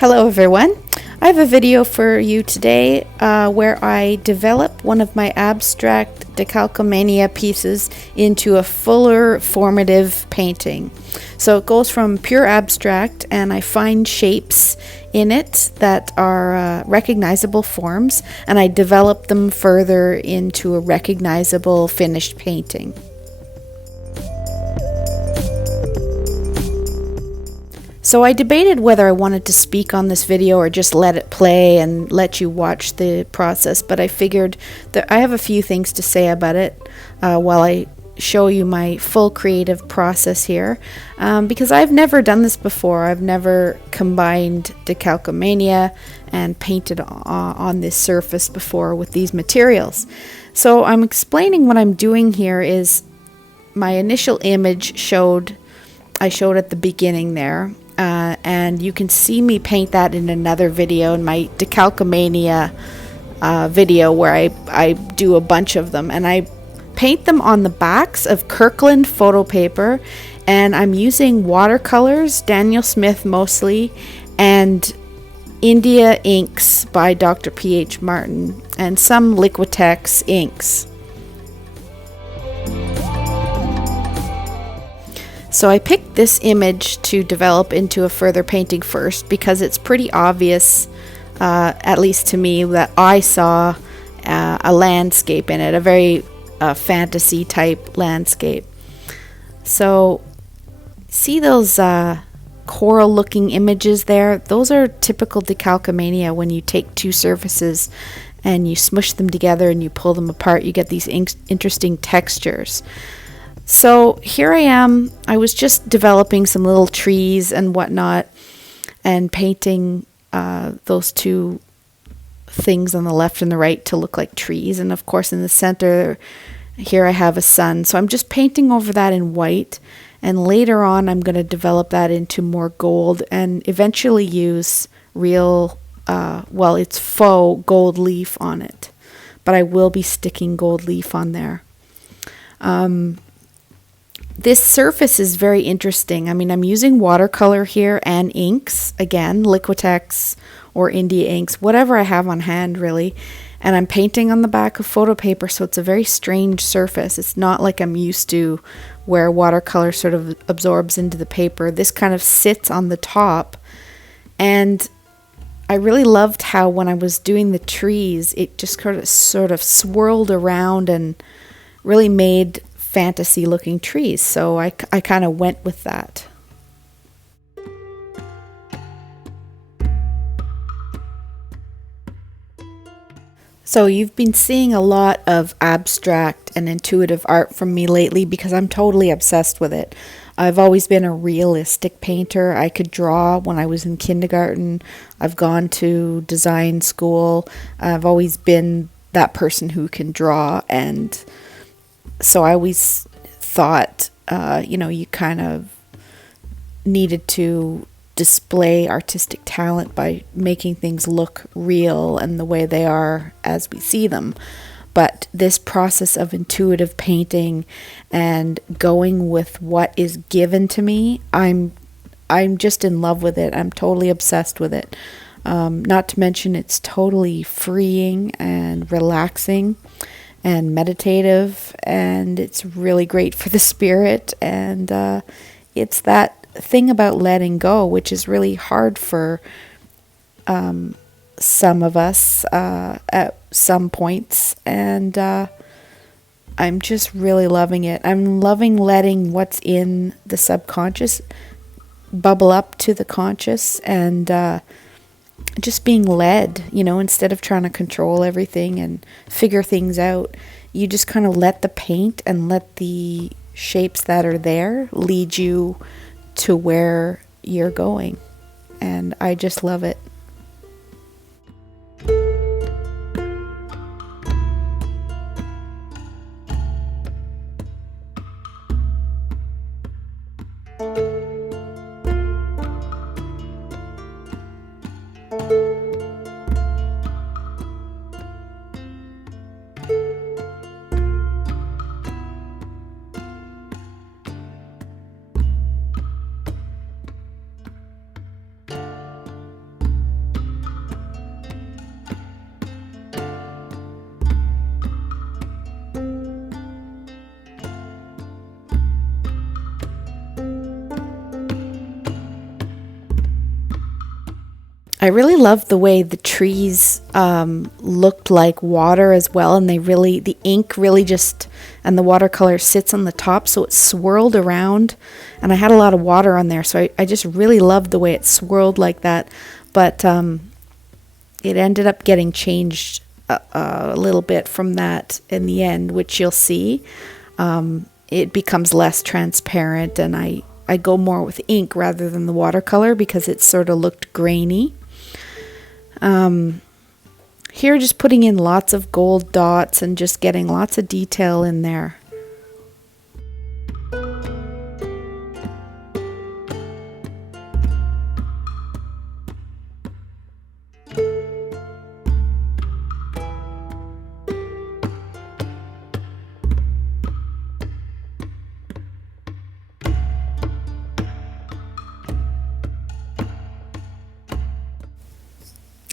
Hello everyone. I have a video for you today where I develop one of my abstract Decalcomania pieces into a fuller formative painting. So it goes from pure abstract and I find shapes in it that are recognizable forms, and I develop them further into a recognizable finished painting. So I debated whether I wanted to speak on this video or just let it play and let you watch the process, but I figured that I have a few things to say about it while I show you my full creative process here, because I've never done this before. I've never combined Decalcomania and painted on this surface before with these materials. So I'm explaining what I'm doing here is my initial image I showed at the beginning there. And you can see me paint that in another video, in my Decalcomania video, where I do a bunch of them, and I paint them on the backs of Kirkland photo paper, and I'm using watercolors, Daniel Smith mostly, and India inks by Dr. P.H. Martin, and some Liquitex inks. So I picked this image to develop into a further painting first because it's pretty obvious, at least to me, that I saw a landscape in it, a very fantasy type landscape. So see those coral looking images there? Those are typical Decalcomania. When you take two surfaces and you smush them together and you pull them apart, you get these interesting textures. So here I am. I was just developing some little trees and whatnot and painting those two things on the left and the right to look like trees. And of course in the center here I have a sun. So I'm just painting over that in white, and later on I'm going to develop that into more gold and eventually use real, it's faux gold leaf on it. But I will be sticking gold leaf on there. This surface is very interesting. I mean, I'm using watercolor here and inks, again, Liquitex or India inks, whatever I have on hand really. And I'm painting on the back of photo paper, so it's a very strange surface. It's not like I'm used to where watercolor sort of absorbs into the paper. This kind of sits on the top. And I really loved how when I was doing the trees, it just sort of swirled around and really made fantasy looking trees, so I kind of went with that. So you've been seeing a lot of abstract and intuitive art from me lately because I'm totally obsessed with it. I've always been a realistic painter. I could draw when I was in kindergarten. I've gone to design school. I've always been that person who can draw, and so I always thought, you kind of needed to display artistic talent by making things look real and the way they are as we see them. But this process of intuitive painting and going with what is given to me, I'm just in love with it. I'm totally obsessed with it. Not to mention it's totally freeing and relaxing and meditative, and it's really great for the spirit, and it's that thing about letting go, which is really hard for some of us at some points, and I'm just really loving it. I'm loving letting what's in the subconscious bubble up to the conscious, and just being led, instead of trying to control everything and figure things out, you just kind of let the paint and let the shapes that are there lead you to where you're going. And I just love it. I really love the way the trees looked like water as well, and the ink really just, and the watercolor sits on the top, so it swirled around, and I had a lot of water on there, so I just really loved the way it swirled like that, but it ended up getting changed a little bit from that in the end, which you'll see. It becomes less transparent, and I go more with ink rather than the watercolor because it sort of looked grainy. Here just putting in lots of gold dots and just getting lots of detail in there.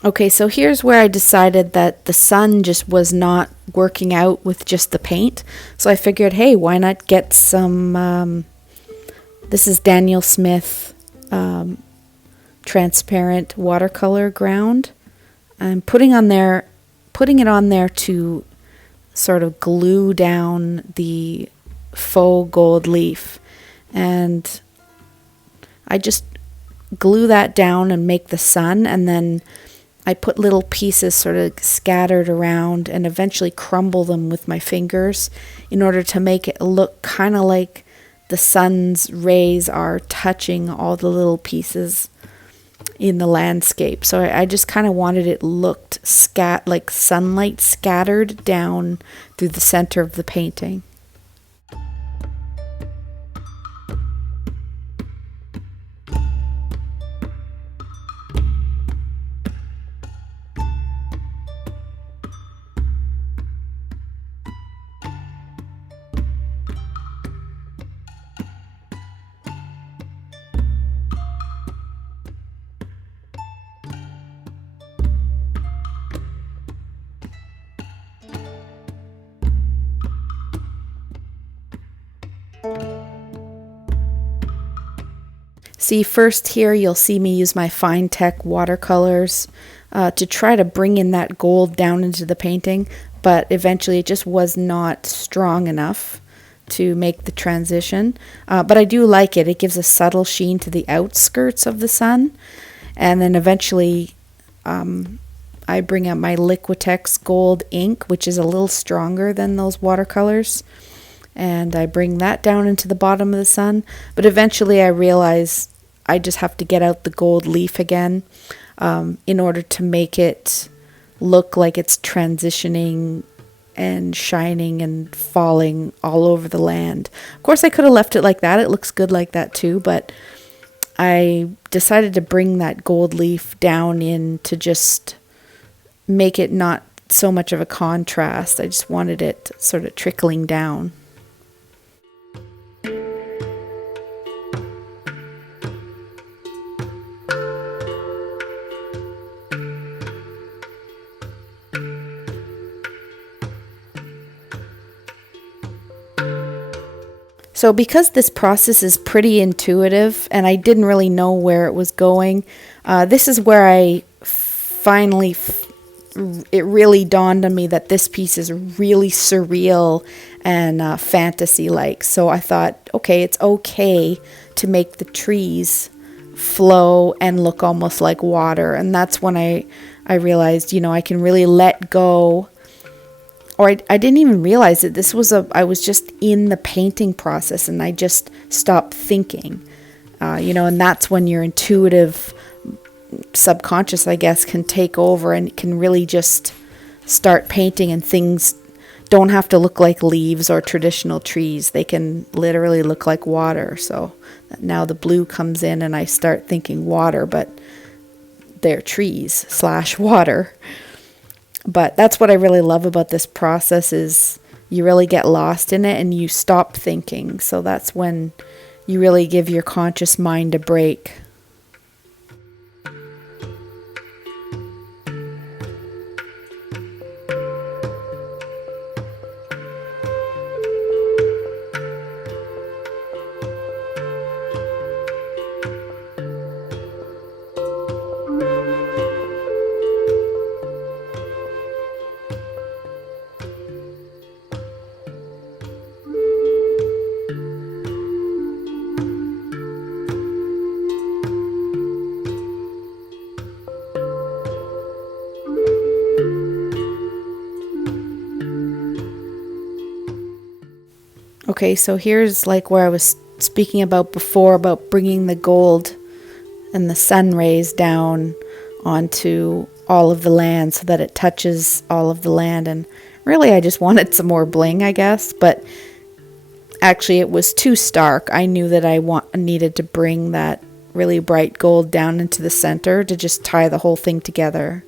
Okay, so here's where I decided that the sun just was not working out with just the paint. So I figured, hey, why not get some, this is Daniel Smith transparent watercolor ground. I'm putting it on there to sort of glue down the faux gold leaf. And I just glue that down and make the sun, and then I put little pieces sort of scattered around and eventually crumble them with my fingers in order to make it look kind of like the sun's rays are touching all the little pieces in the landscape. So I just kind of wanted it looked like sunlight scattered down through the center of the painting. See, first here you'll see me use my Fine Tech watercolors to try to bring in that gold down into the painting, but eventually it just was not strong enough to make the transition. But I do like it. It gives a subtle sheen to the outskirts of the sun. And then eventually I bring out my Liquitex gold ink, which is a little stronger than those watercolors. And I bring that down into the bottom of the sun. But eventually I realize I just have to get out the gold leaf again in order to make it look like it's transitioning and shining and falling all over the land. Of course, I could have left it like that. It looks good like that too. But I decided to bring that gold leaf down in to just make it not so much of a contrast. I just wanted it sort of trickling down. So because this process is pretty intuitive and I didn't really know where it was going, this is where I finally, it really dawned on me that this piece is really surreal and fantasy-like. So I thought, okay, it's okay to make the trees flow and look almost like water. And that's when I realized, I can really let go. Or I didn't even realize it. I was just in the painting process and I just stopped thinking, and that's when your intuitive subconscious, I guess, can take over and can really just start painting, and things don't have to look like leaves or traditional trees. They can literally look like water. So now the blue comes in and I start thinking water, but they're trees / water. But that's what I really love about this process is you really get lost in it and you stop thinking. So that's when you really give your conscious mind a break. Okay, so here's like where I was speaking about before about bringing the gold and the sun rays down onto all of the land so that it touches all of the land. And really, I just wanted some more bling, I guess. But actually, it was too stark. I knew that needed to bring that really bright gold down into the center to just tie the whole thing together.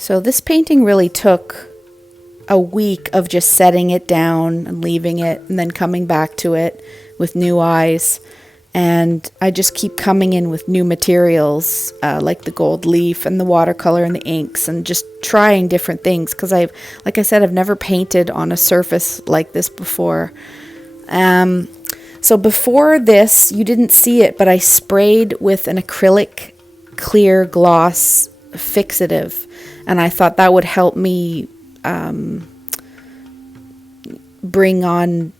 So this painting really took a week of just setting it down and leaving it and then coming back to it with new eyes. And I just keep coming in with new materials like the gold leaf and the watercolor and the inks and just trying different things because like I said, I've never painted on a surface like this before. So before this, you didn't see it, but I sprayed with an acrylic clear gloss fixative. And I thought that would help me bring on,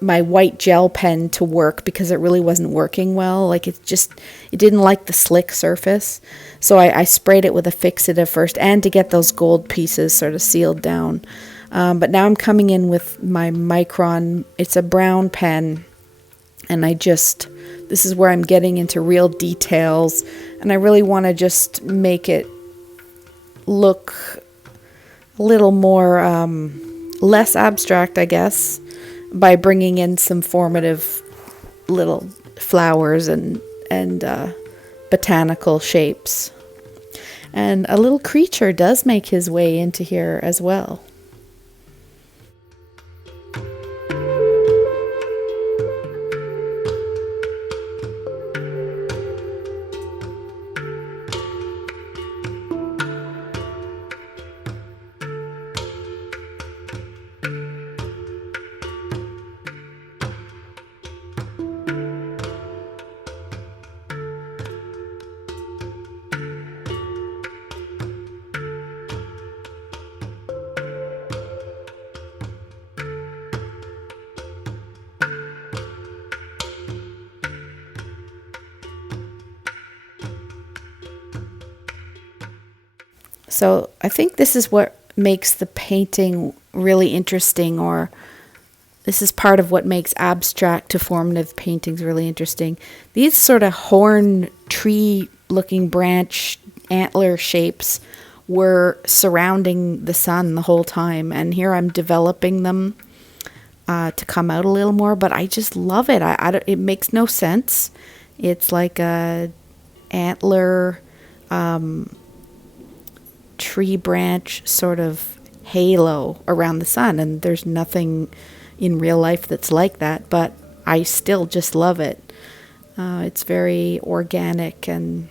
my white gel pen to work because it really wasn't working well. Like it didn't like the slick surface. So I sprayed it with a fixative first and to get those gold pieces sort of sealed down. But now I'm coming in with my Micron. It's a brown pen. And this is where I'm getting into real details. And I really want to just make it look a little more less abstract, I guess, by bringing in some formative little flowers and botanical shapes. And a little creature does make his way into here as well. So I think this is what makes the painting really interesting, or this is part of what makes abstract to formative paintings really interesting. These sort of horn tree looking branch antler shapes were surrounding the sun the whole time, and here I'm developing them to come out a little more, but I just love it. It makes no sense. It's like a antler tree branch sort of halo around the sun, and there's nothing in real life that's like that, but I still just love it. It's very organic and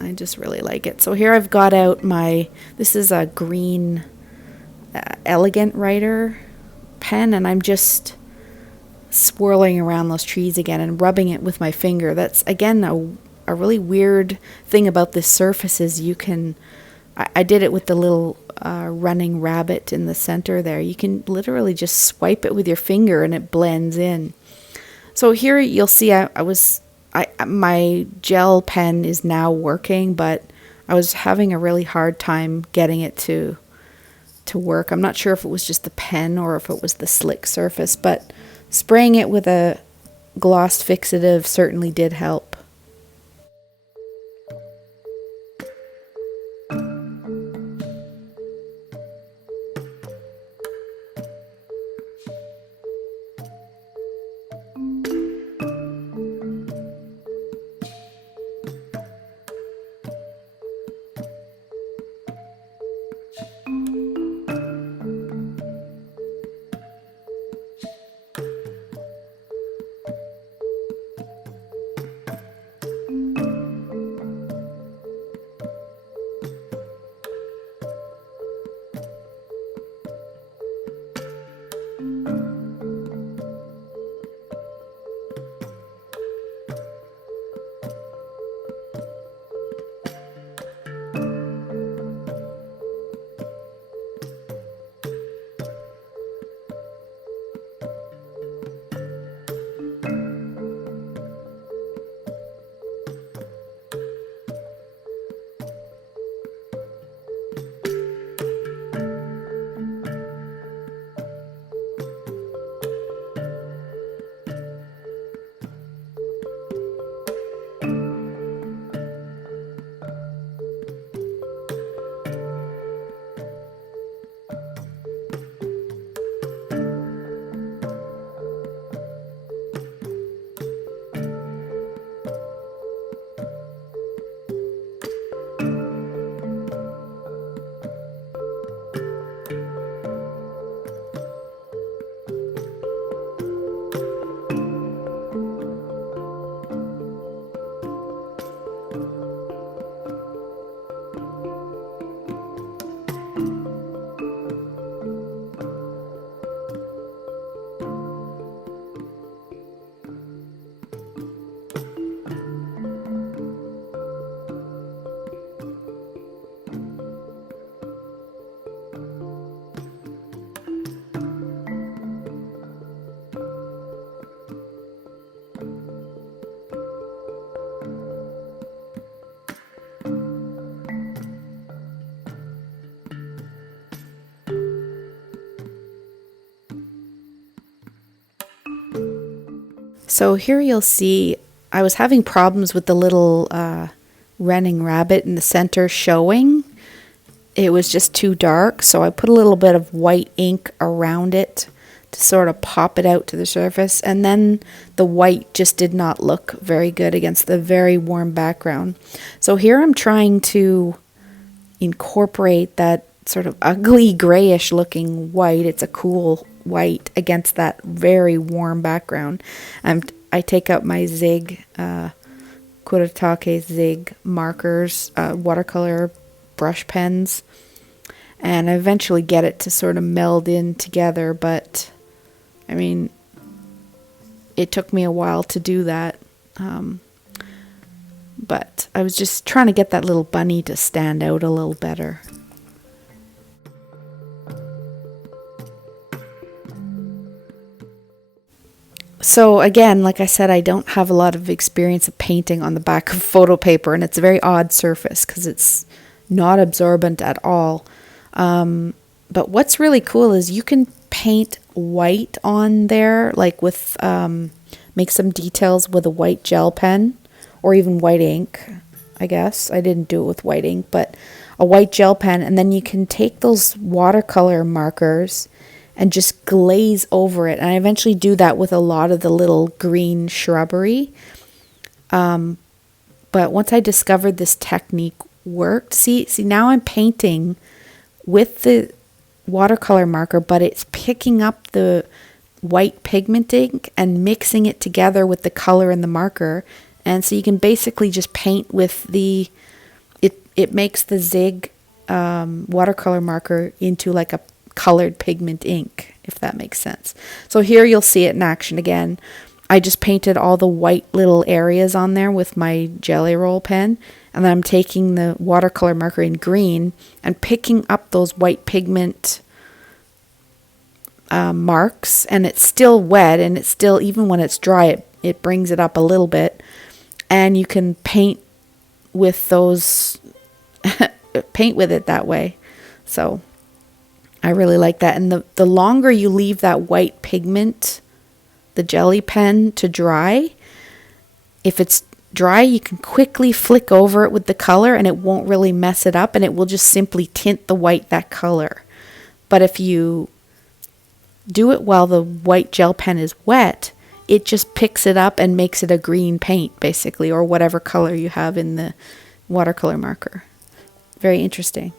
I just really like it. So here I've got out this is a green Elegant Writer pen, and I'm just swirling around those trees again and rubbing it with my finger. That's again a really weird thing about this surface is I did it with the little running rabbit in the center there. You can literally just swipe it with your finger and it blends in. So here you'll see my gel pen is now working, but I was having a really hard time getting it to to work. I'm not sure if it was just the pen or if it was the slick surface, but spraying it with a gloss fixative certainly did help. So here you'll see I was having problems with the little running rabbit in the center showing. It was just too dark, so I put a little bit of white ink around it to sort of pop it out to the surface, and then the white just did not look very good against the very warm background. So here I'm trying to incorporate that sort of ugly grayish looking white. It's a cool white against that very warm background. I take out my Zig, Kuretake Zig markers, watercolor brush pens, and I eventually get it to sort of meld in together, but I mean, it took me a while to do that. But I was just trying to get that little bunny to stand out a little better. So again, like I said, I don't have a lot of experience of painting on the back of photo paper, and it's a very odd surface because it's not absorbent at all. But what's really cool is you can paint white on there, like with make some details with a white gel pen or even white ink. I guess I didn't do it with white ink, but a white gel pen, and then you can take those watercolor markers and just glaze over it. And I eventually do that with a lot of the little green shrubbery. But once I discovered this technique worked, see now I'm painting with the watercolor marker, but it's picking up the white pigment ink and mixing it together with the color in the marker. And so you can basically just paint with it makes the Zig watercolor marker into like a colored pigment ink, if that makes sense. So here you'll see it in action again. I just painted all the white little areas on there with my Jelly Roll pen, and then I'm taking the watercolor marker in green and picking up those white pigment marks, and it's still wet, and it's still, even when it's dry, it brings it up a little bit, and you can paint with those paint with it that way. So I really like that. And the longer you leave that white pigment, the jelly pen, to dry, if it's dry, you can quickly flick over it with the color and it won't really mess it up, and it will just simply tint the white that color. But if you do it while the white gel pen is wet, it just picks it up and makes it a green paint, basically, or whatever color you have in the watercolor marker. Very interesting.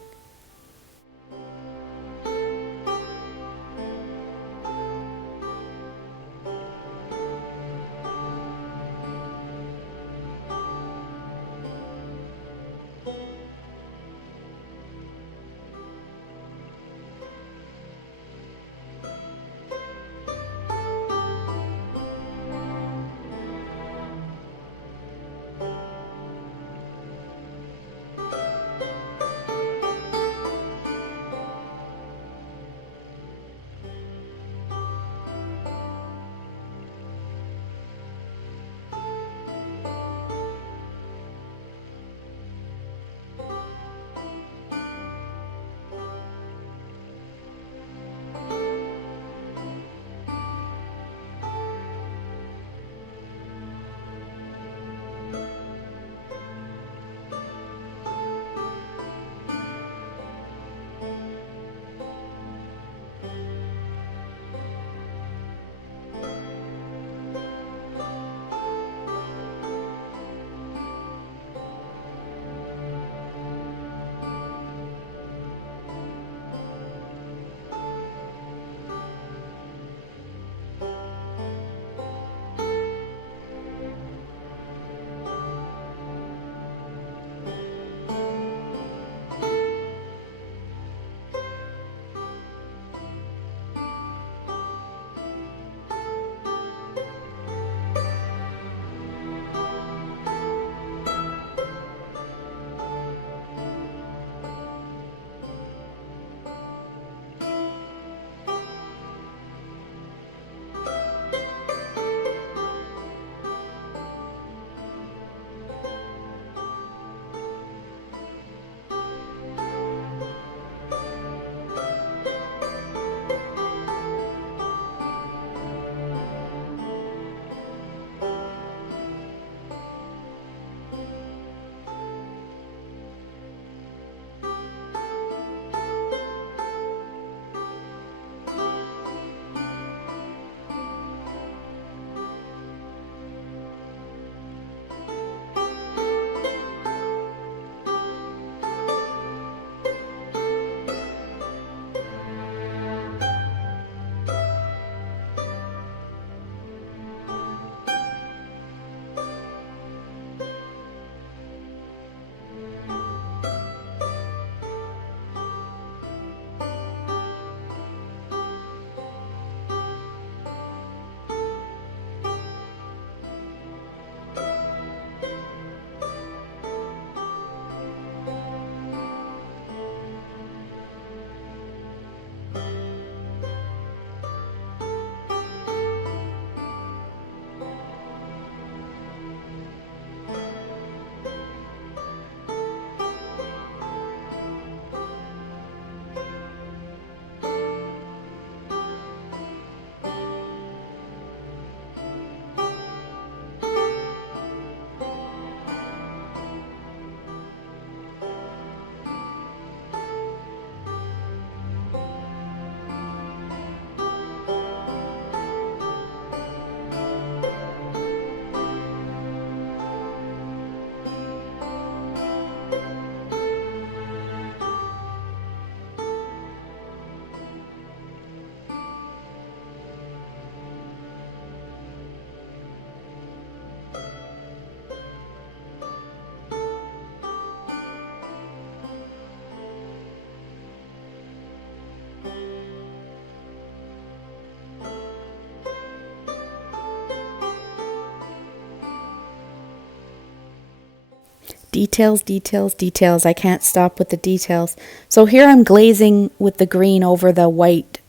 Details, details, details. I can't stop with the details. So here I'm glazing with the green over the white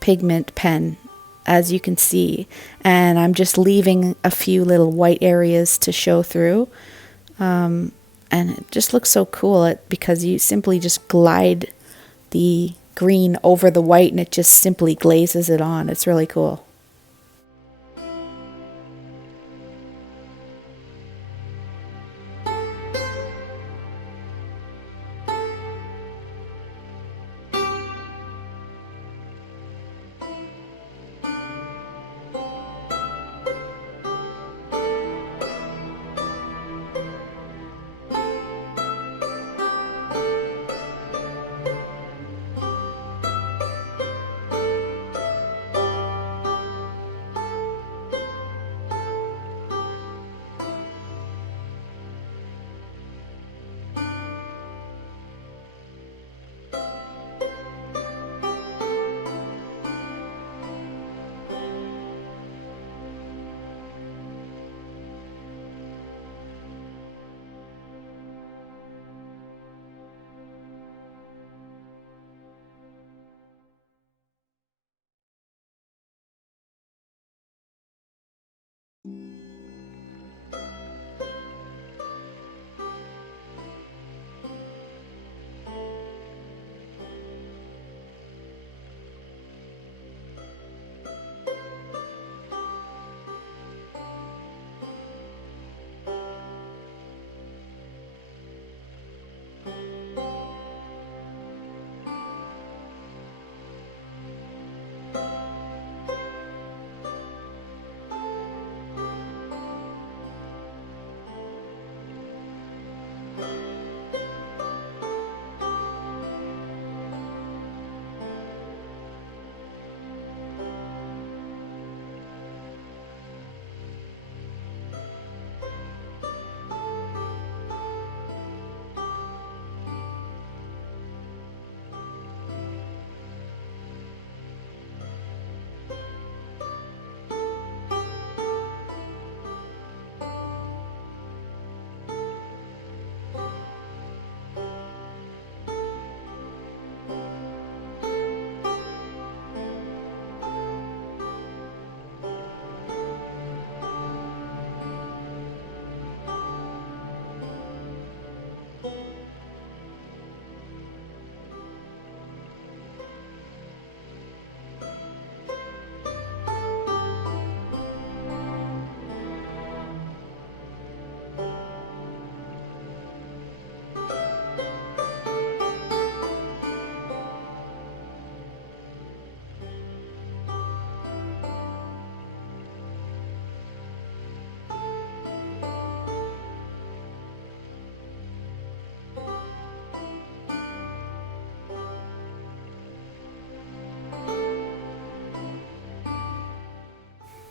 pigment pen, as you can see. And I'm just leaving a few little white areas to show through. And it just looks so cool because you simply just glide the green over the white and it just simply glazes it on. It's really cool.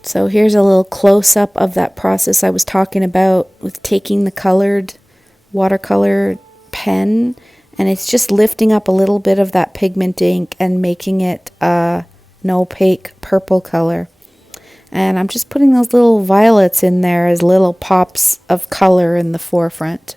So here's a little close-up of that process I was talking about with taking the colored watercolor pen, and it's just lifting up a little bit of that pigment ink and making it an opaque purple color. And I'm just putting those little violets in there as little pops of color in the forefront.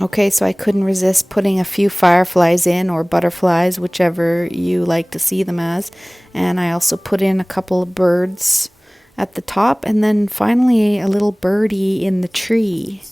Okay, so I couldn't resist putting a few fireflies in, or butterflies, whichever you like to see them as. And I also put in a couple of birds at the top, and then finally a little birdie in the tree.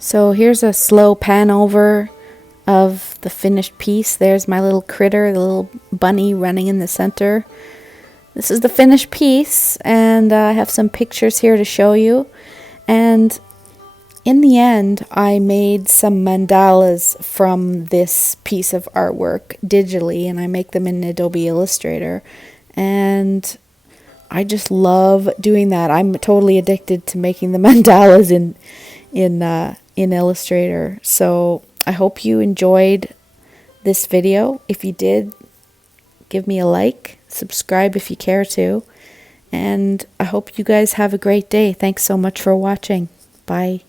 So here's a slow pan over of the finished piece. There's my little critter, the little bunny running in the center. This is the finished piece, and I have some pictures here to show you. And in the end, I made some mandalas from this piece of artwork digitally, and I make them in Adobe Illustrator. And I just love doing that. I'm totally addicted to making the mandalas in Illustrator. So I hope you enjoyed this video. If you did, give me a like, subscribe if you care to, and I hope you guys have a great day. Thanks so much for watching. Bye.